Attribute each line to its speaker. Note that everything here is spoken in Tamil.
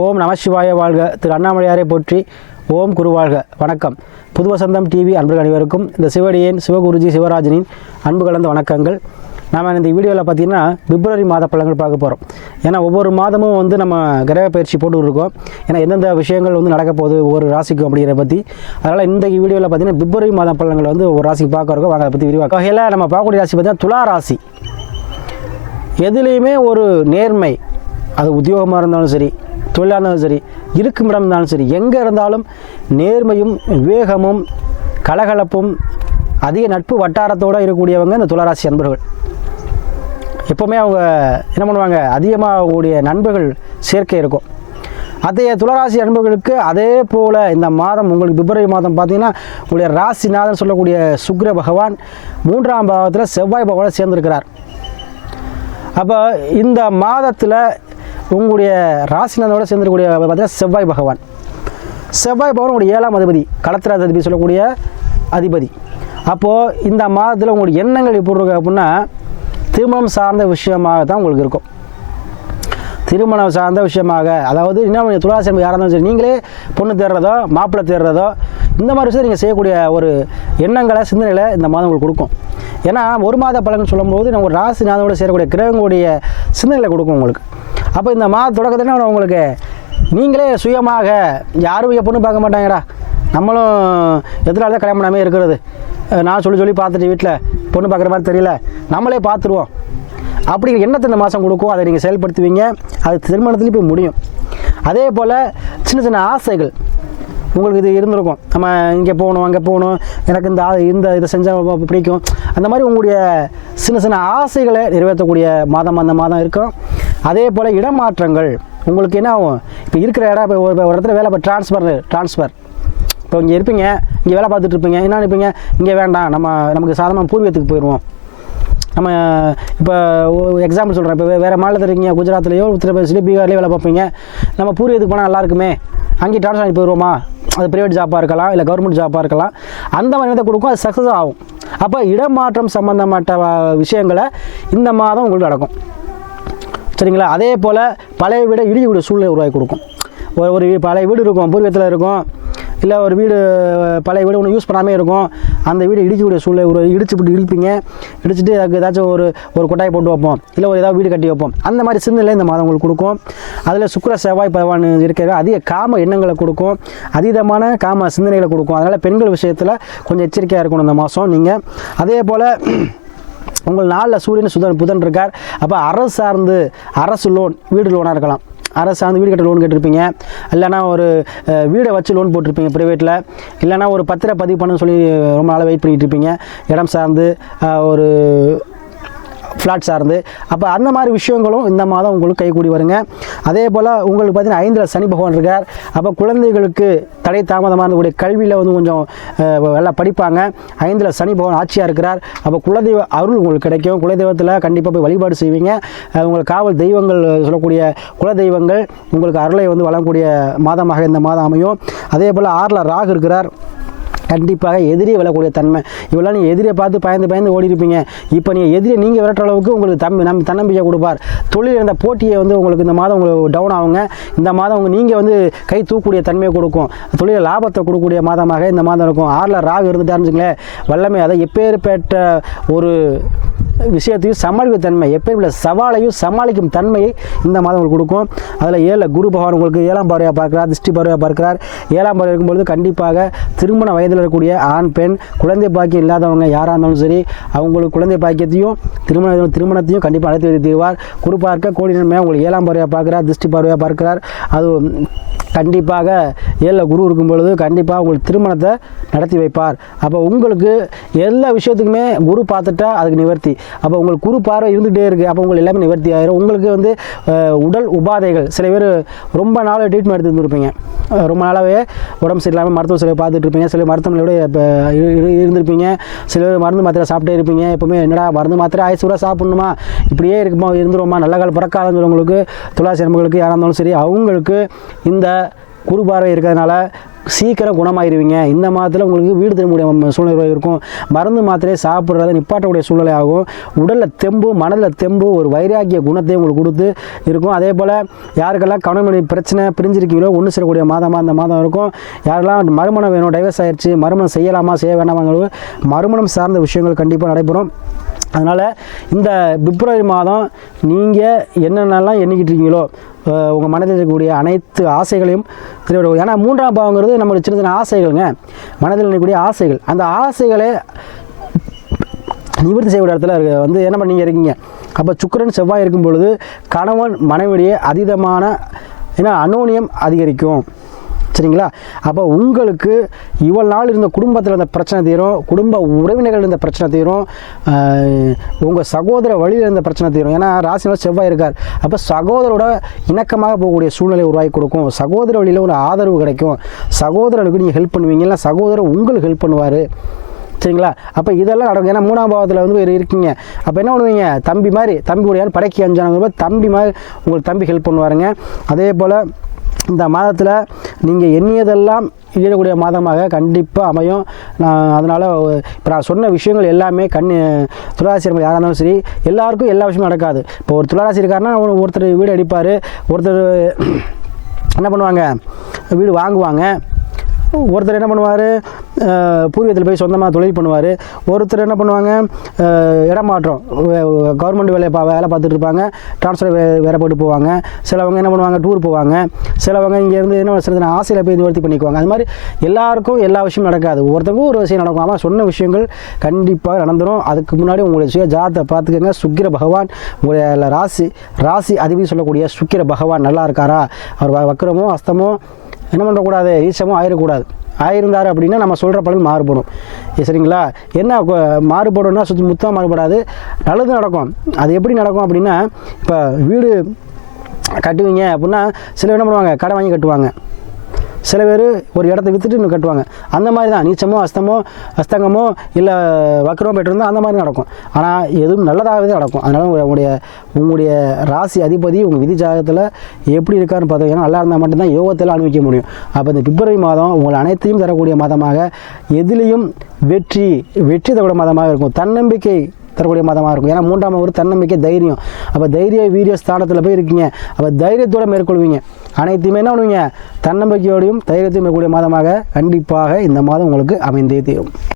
Speaker 1: ஓம் நமசிவாய வாழ்க. திரு அண்ணாமலையாரை போற்றி ஓம் குருவாழ்க வணக்கம். புது வசந்தம் டிவி அன்பர்கள் அனைவருக்கும் இந்த சிவடியின் சிவகுருஜி சிவராஜனின் அன்பு கலந்த வணக்கங்கள். நாம் இந்த வீடியோவில் பார்த்தீங்கன்னா பிப்ரவரி மாத பழங்கள் பார்க்க போகிறோம் ஏன்னா ஒவ்வொரு மாதமும் வந்து நம்ம கிரக பயிற்சி போட்டு இருக்கோம் ஏன்னா எந்தெந்த விஷயங்கள் வந்து நடக்க போகுது ஒவ்வொரு ராசிக்கும் அப்படிங்கிற பற்றி அதனால் இந்த வீடியோவில் பார்த்தீங்கன்னா பிப்ரவரி மாத பழங்கள் வந்து ஒரு ராசிக்கு பார்க்க இருக்கோம். வாங்க அதை பற்றி விரிவாக வகையில் நம்ம பார்க்கக்கூடிய ராசி பார்த்தீங்கன்னா துலா ராசி. எதுலேயுமே ஒரு நேர்மை அது உத்தியோகமாக இருந்தாலும் சரி தொழிலாக இருந்தாலும் சரி இருக்கும் இடம் இருந்தாலும் சரி எங்கே இருந்தாலும் நேர்மையும் விவேகமும் கலகலப்பும் அதிக நட்பு வட்டாரத்தோடு இருக்கக்கூடியவங்க இந்த துளராசி அன்பர்கள். எப்போவுமே அவங்க என்ன பண்ணுவாங்க அதிகமாக அவங்களுடைய நண்பர்கள் சேர்க்கை இருக்கும். அதே துளராசி அன்பர்களுக்கு அதே போல் இந்த மாதம் உங்களுக்கு பிப்ரவரி மாதம் பார்த்தீங்கன்னா உங்களுடைய ராசிநாதன் சொல்லக்கூடிய சுக்ர பகவான் மூன்றாம் பாவத்தில் செவ்வாய் பகவான் சேர்ந்திருக்கிறார். அப்போ இந்த மாதத்தில் உங்களுடைய ராசிநாதனோட சேர்ந்துருக்கூடிய பார்த்தீங்கன்னா செவ்வாய் பகவான். செவ்வாய் பகவான் உங்களுடைய ஏழாம் அதிபதி களத்திர அதிபதி சொல்லக்கூடிய அதிபதி. அப்போது இந்த மாதத்தில் உங்களுடைய எண்ணங்கள் எப்படி இருக்கு அப்படின்னா திருமணம் சார்ந்த விஷயமாக தான் உங்களுக்கு இருக்கும். திருமணம் சார்ந்த விஷயமாக அதாவது என்ன துளாசி யாராக இருந்தாலும் சரி நீங்களே பொண்ணு தேடுறதோ மாப்பிள்ளை தேடுறதோ இந்த மாதிரி விஷயத்தை நீங்கள் செய்யக்கூடிய ஒரு எண்ணங்களை சிந்தனைகளை இந்த மாதம் உங்களுக்கு கொடுக்கும். ஏன்னா ஒரு மாத பலன் சொல்லும்போது நம்ம ஒரு ராசி நாதோடு சேரக்கூடிய கிரகங்களுடைய சிந்தனைகளை கொடுக்கும் உங்களுக்கு. அப்போ இந்த மாத தொடக்கத்தில் உங்களுக்கு? நீங்களே சுயமாக யாரும் எப்போன்னு பொண்ணு பார்க்க மாட்டாங்கடா. நம்மளும் எத்தனை தான் கல்யாணம் பண்ணாமே இருக்கிறது. நான் சொல்லி சொல்லி பார்த்துட்டு வீட்டில் பொண்ணு பார்க்குற மாதிரி தெரியல. நம்மளே பார்த்துருவோம். அப்படிங்கிற எண்ணத்தை இந்த மாதம் கொடுக்கும். அதை நீங்கள் செயல்படுத்துவீங்க. அது திருமணத்துலேயும் போய் முடியும். அதே போல் சின்ன சின்ன ஆசைகள். உங்களுக்கு இது இருந்திருக்கும். நம்ம இங்கே போகணும் அங்கே போகணும். எனக்கு இந்த இந்த இதை செஞ்சால் பிடிக்கும். அந்த மாதிரி உங்களுடைய சின்ன சின்ன ஆசைகளை நிறைவேற்றக்கூடிய மாதம் அந்த மாதம் இருக்கும். அதே போல் இடமாற்றங்கள் உங்களுக்கு என்ன ஆகும்? இப்போ இருக்கிற இடம் இப்போ ஒரு இடத்துல வேலை இப்போ ட்ரான்ஸ்ஃபர் ட்ரான்ஸ்ஃபர் இப்போ இங்கே இருப்பீங்க இங்கே வேலை பார்த்துட்டு இருப்பீங்க என்ன நினைப்பீங்க? இங்கே வேண்டாம் நம்ம நமக்கு சாதாரண பூர்வீகத்துக்கு போயிடுவோம் நம்ம இப்போ எக்ஸாம்பிள் சொல்கிறேன் இப்போ வேறு மாநிலத்தில் இருக்கீங்க குஜராத்லேயோ உத்தரப்பிரதேசிலையோ பீகார்லேயோ வேலை பார்ப்பீங்க. நம்ம பூர்வீகத்துக்கு போனால் நல்லா இருக்குமே. அங்கேயே ட்ரான்ஸ்ஃபர் ஆகி போயிடுவோமா அது ப்ரைவேட் ஜாப்பாக இருக்கலாம் இல்லை கவர்மெண்ட் ஜாப்பாக இருக்கலாம். அந்த மாதிரி கொடுக்கும் அது சக்ஸஸ் ஆகும். அப்போ இடமாற்றம் சம்மந்தப்பட்ட விஷயங்களை இந்த மாதம் உங்களுக்கு நடக்கும். சரிங்களா? அதே போல் பழைய வீடை இடிஞ்சு விட சூழ்நிலை உருவாக்கி கொடுக்கும். ஒரு ஒரு பழைய வீடு இருக்கும் பூர்வீகத்தில் இருக்கும். இல்லை ஒரு வீடு பழைய வீடு ஒன்று யூஸ் பண்ணாமே இருக்கும். அந்த வீடு இடிக்கக்கூடிய சூழ்நிலை ஒரு இடிச்சு விட்டு இடிப்பீங்க. இடிச்சுட்டு அதுக்கு ஏதாச்சும் ஒரு ஒரு கொட்டாய் போட்டு வைப்போம். இல்லை ஒரு ஏதாவது வீடு கட்டி வைப்போம். அந்த மாதிரி சிந்தனை இந்த மாதம் உங்களுக்கு கொடுக்கும். அதில் சுக்கிர செவ்வாய் பகவான் இருக்கிற அதிக காம எண்ணங்களை கொடுக்கும். அதீதமான காம சிந்தனைகளை கொடுக்கும். அதனால் பெண்கள் விஷயத்தில் கொஞ்சம் எச்சரிக்கையாக இருக்கணும் இந்த மாதம் நீங்கள் அதே போல் உங்கள் நாளில் சூரியன் சுதன் புதன் இருக்கார். அப்போ அரசு சார்ந்து அரசு லோன் வீடு லோனாக இருக்கலாம். அரசு சார்ந்து வீடு கட்ட லோன் கேட்டிருப்பீங்க. இல்லைனா ஒரு வீடை வச்சு லோன் போட்டிருப்பீங்க ப்ரைவேட்டில் இல்லைனா ஒரு பத்திர பதிவு பண்ணுன்னு சொல்லி ரொம்ப நாளாக வெயிட் பண்ணிகிட்டு இருப்பீங்க. இடம் சார்ந்து ஒரு ஃப்ளாட் சார்ந்து. அப்போ அந்த மாதிரி விஷயங்களும் இந்த மாதம் உங்களுக்கு கைகூடி வருங்க. அதே போல் உங்களுக்கு பார்த்தீங்கன்னா ஐந்தில் சனி பகவான் இருக்கார். அப்போ குழந்தைகளுக்கு தடை தாமதமாக இருக்கக்கூடிய கல்வியில் வந்து கொஞ்சம் நல்லா படிப்பாங்க. ஐந்தில் சனி பகவான் ஆட்சியாக இருக்கிறார். அப்போ குலதெய்வ அருள் உங்களுக்கு கிடைக்கும். குலதெய்வத்தில் கண்டிப்பாக போய் வழிபாடு செய்வீங்க. உங்களுக்கு காவல் தெய்வங்கள் சொல்லக்கூடிய குலதெய்வங்கள் உங்களுக்கு அருளை வந்து வழங்கக்கூடிய மாதமாக இந்த மாதம் அமையும். அதே போல் ஆறில் ராகு இருக்கிறார். கண்டிப்பாக எதிரியை விழக்கூடிய தன்மை. இவெல்லாம் நீங்கள் எதிரியை பார்த்து பயந்து பயந்து ஓடி இருப்பீங்க இப்போ நீங்கள் எதிரியை நீங்கள் விரட்டுற அளவுக்கு உங்களுக்கு தம்பி நம் தன்னம்பிக்கை கொடுப்பார். தொழில் இருந்த போட்டியை வந்து உங்களுக்கு இந்த மாதம் உங்களுக்கு டவுன் ஆகுங்க. இந்த மாதம் உங்கள் நீங்கள் வந்து கை தூக்கக்கூடிய தன்மையை கொடுக்கும். தொழில் லாபத்தை கொடுக்கக்கூடிய மாதமாக இந்த மாதம் இருக்கும். ஆறில் ராகு இருந்துட்டாருச்சுங்களேன் வல்லமை அதை எப்பேற்பட்ட ஒரு விஷயத்தையும் சமாளிக்கும் தன்மை எப்பேற்பட்ட சவாலையும் சமாளிக்கும் தன்மையை இந்த மாதம் உங்களுக்கு கொடுக்கும். அதில் ஏழில் குரு பகவான் உங்களுக்கு ஏழாம் பார்வையாக பார்க்கிறார் திருஷ்டி பார்வையாக பார்க்கிறார். ஏழாம் பார்வை இருக்கும்பொழுது கண்டிப்பாக திருமண வயதில் இருக்கக்கூடிய ஆண் பெண் குழந்தை பாக்கியம் இல்லாதவங்க யாராக இருந்தாலும் சரி அவங்களுக்கு குழந்தை பாக்கியத்தையும் திருமண திருமணத்தையும் கண்டிப்பாக அழைத்து வைத்து தீர்வார். குரு பார்க்க கோடி நன்மையாக உங்களுக்கு ஏழாம் பார்வையாக பார்க்கிறார் திருஷ்டி பார்வையாக பார்க்கிறார். அது கண்டிப்பாக ஏழில் குரு இருக்கும் பொழுது கண்டிப்பாக உங்களுக்கு திருமணத்தை நடத்தி வைப்பார். அப்போ உங்களுக்கு எல்லா விஷயத்துக்குமே குரு பார்த்துட்டா அதுக்கு நிவர்த்தி. அப்போ உங்களுக்கு குரு பார்வை இருந்துகிட்டே இருக்குது அப்போ உங்களுக்கு எல்லாமே நிவர்த்தி ஆயிரும். உங்களுக்கு வந்து உடல் உபாதைகள். சில பேர் ரொம்ப நாள் ட்ரீட்மெண்ட் எடுத்து இருந்திருப்பீங்க. ரொம்ப நாளாகவே உடம்பு சரியில்லாமல் மருத்துவ சிலை பார்த்துட்டு இருப்பீங்க. சில மருத்துவமனையோட இப்போ இருந்திருப்பீங்க. சில பேர் மருந்து மாத்திரை சாப்பிட்டே இருப்பீங்க. எப்பவுமே என்னடா மருந்து மாத்திரை ஆயுசு சாப்பிட்ணுமா சாப்பிடணுமா? இப்படியே இருக்குமா? இருந்துருவோமா? நல்ல கால பிறக்காதவங்களுக்கு துளாசி நண்பர்களுக்கு யாராக இருந்தாலும் சரி அவங்களுக்கு இந்த குரு பார்வை இருக்கிறதுனால சீக்கிரம் குணமாயிருவீங்க. இந்த மாதத்தில் உங்களுக்கு வீடு திரும்பக்கூடிய சூழ்நிலை இருக்கும். மருந்து மாத்திரையை சாப்பிட்றத நிப்பாட்டக்கூடிய சூழ்நிலை ஆகும். உடலில் தெம்பு மனதில் தெம்பு ஒரு வைராக்கிய குணத்தை உங்களுக்கு கொடுத்து இருக்கும். அதே போல் யாருக்கெல்லாம் கணவன் பிரச்சனை பிரிஞ்சிருக்கீங்களோ ஒன்று சேரக்கூடிய மாதமாக அந்த மாதம் இருக்கும். யாரெல்லாம் மறுமணம் வேணும் டைவர்ஸ் ஆயிடுச்சு மறுமணம் செய்யலாமா செய்ய வேண்டாமாங்கிறது மறுமணம் சார்ந்த விஷயங்கள் கண்டிப்பாக நடைபெறும். அதனால் இந்த பிப்ரவரி மாதம் நீங்கள் என்னென்னலாம் எண்ணிக்கிட்டு இருக்கீங்களோ உங்கள் மனதில் இருக்கக்கூடிய அனைத்து ஆசைகளையும் திருவிட ஏன்னா மூன்றாம் பாவங்கிறது நம்மளுடைய சின்ன சின்ன ஆசைகளுங்க. மனதில் இருக்கக்கூடிய ஆசைகள். அந்த ஆசைகளை நிவர்த்தி செய்யக்கூடிய இடத்துல இருக்க- வந்து என்ன பண்ணீங்க இருக்கீங்க? அப்போ சுக்கிரன் செவ்வாய் இருக்கும் பொழுது கணவன் மனைவிடையே அதீதமான ஏன்னா அனோனியம் அதிகரிக்கும். சரிங்களா? அப்போ உங்களுக்கு இவ்வளவு நாள் இருந்த குடும்பத்தில் இருந்த பிரச்சனை தீரும் குடும்ப உறவினர்கள் இருந்த பிரச்சனை தீரும் உங்கள் சகோதர வழியில் இருந்த பிரச்சனை தீரும். ஏன்னா ராசினால் செவ்வாய் இருக்கார். அப்போ சகோதரோட இணக்கமாக போகக்கூடிய சூழ்நிலை உருவாக்கி கொடுக்கும். சகோதர வழியில் ஒரு ஆதரவு கிடைக்கும். சகோதரனுக்கு நீங்கள் ஹெல்ப் பண்ணுவீங்க. இல்லை சகோதரர் உங்களுக்கு ஹெல்ப் பண்ணுவார். சரிங்களா? அப்போ இதெல்லாம் நடக்கும். ஏன்னா மூணாம் பாவத்தில் வந்து இருக்கீங்க. அப்போ என்ன பண்ணுவீங்க? தம்பி மாதிரி தம்பி உடையார் படைக்கு அஞ்சானவங்க தம்பி மாதிரி உங்களுக்கு தம்பி ஹெல்ப் பண்ணுவாருங்க. அதே போல் இந்த மாதத்தில் நீங்கள் எண்ணியதெல்லாம் இயலக்கூடிய மாதமாக கண்டிப்பாக அமையும். நான் அதனால் இப்போ நான் சொன்ன விஷயங்கள் எல்லாமே கண் துளாராசி யாராக இருந்தாலும் சரி எல்லாருக்கும் எல்லா விஷயமும் நடக்காது. இப்போ ஒரு துளாராசி இருக்காருன்னா ஒரு- ஒருத்தர் வீடு அடிப்பார் ஒருத்தர் என்ன பண்ணுவாங்க? வீடு வாங்குவாங்க. ஒருத்தர் என்ன பண்ணுவார்? பூர்வீகத்தில் போய் சொந்தமாக தொழில் பண்ணுவார். ஒருத்தர் என்ன பண்ணுவாங்க? இடம் மாற்றம். கவர்மெண்ட் வேலையை பா வேலை பார்த்துட்டு இருப்பாங்க. ட்ரான்ஸ்ஃபர் வே வேலை போட்டு போவாங்க. சிலவங்க என்ன பண்ணுவாங்க? டூர் போவாங்க. சிலவங்க இங்கேருந்து என்ன சில ஆசையில் போய் நிவர்த்தி பண்ணிக்குவாங்க. அது மாதிரி எல்லாருக்கும் எல்லா விஷயமும் நடக்காது. ஒருத்தருக்கும் ஒரு விஷயம் நடக்கும். ஆனால் சொன்ன விஷயங்கள் கண்டிப்பாக நடந்துடும் அதுக்கு முன்னாடி உங்களுடைய சுய ஜாதத்தை பார்த்துக்கோங்க. சுக்கிர பகவான் உங்களுடைய ராசி ராசி அதிபதி சொல்லக்கூடிய சுக்கிர பகவான் நல்லா இருக்காரா? அவர் வ- அஸ்தமோ என்ன பண்ணக்கூடாது? ஈசமும் ஆயிடக்கூடாது ஆயிருந்தார் அப்படின்னா நம்ம சொல்கிற பலன் மாறுபடும். சரிங்களா? என்ன மாறுபடும்னா சுற்றி முத்தமாக மாறுபடாது. நல்லது நடக்கும். அது எப்படி நடக்கும் அப்படின்னா இப்போ வீடு கட்டுவீங்க அப்படின்னா சில என்ன பண்ணுவாங்க? கடை வாங்கி கட்டுவாங்க. சில பேர் ஒரு இடத்த விற்றுட்டு இன்னும் கட்டுவாங்க. அந்த மாதிரி தான் நீச்சமோ அஸ்தமோ அஸ்தங்கமோ இல்லை வக்கரமோ பெற்றிருந்தா அந்த மாதிரி நடக்கும். ஆனால் எதுவும் நல்லதாகவே தான் நடக்கும். அதனால் உங்களுடைய உங்களுடைய ராசி அதிபதி உங்கள் விதி ஜாதகத்தில் எப்படி இருக்காருன்னு பார்த்தீங்கன்னா நல்லா இருந்தால் மட்டும்தான் யோகத்தில் அனுபவிக்க முடியும். அப்போ இந்த பிப்ரவரி மாதம் உங்கள் அனைத்தையும் தரக்கூடிய மாதமாக எதிலையும் வெற்றி வெற்றி தரக்கூடிய மாதமாக இருக்கும். தன்னம்பிக்கை தரக்கூடிய மாதமாக இருக்கும். ஏன்னா மூன்றாம் ஒரு தன்னம்பிக்கை தைரியம். அப்போ தைரிய வீரிய ஸ்தானத்தில் போய் இருக்கீங்க. அப்போ தைரியத்தோட மேற்கொள்வீங்க. அனைத்தையுமே என்ன பண்ணுவீங்க? தன்னம்பிக்கையோடையும் தைரியத்தையும் மேற்கொள்ளக்கூடிய மாதமாக கண்டிப்பாக இந்த மாதம் உங்களுக்கு அமைந்தே தீரும்.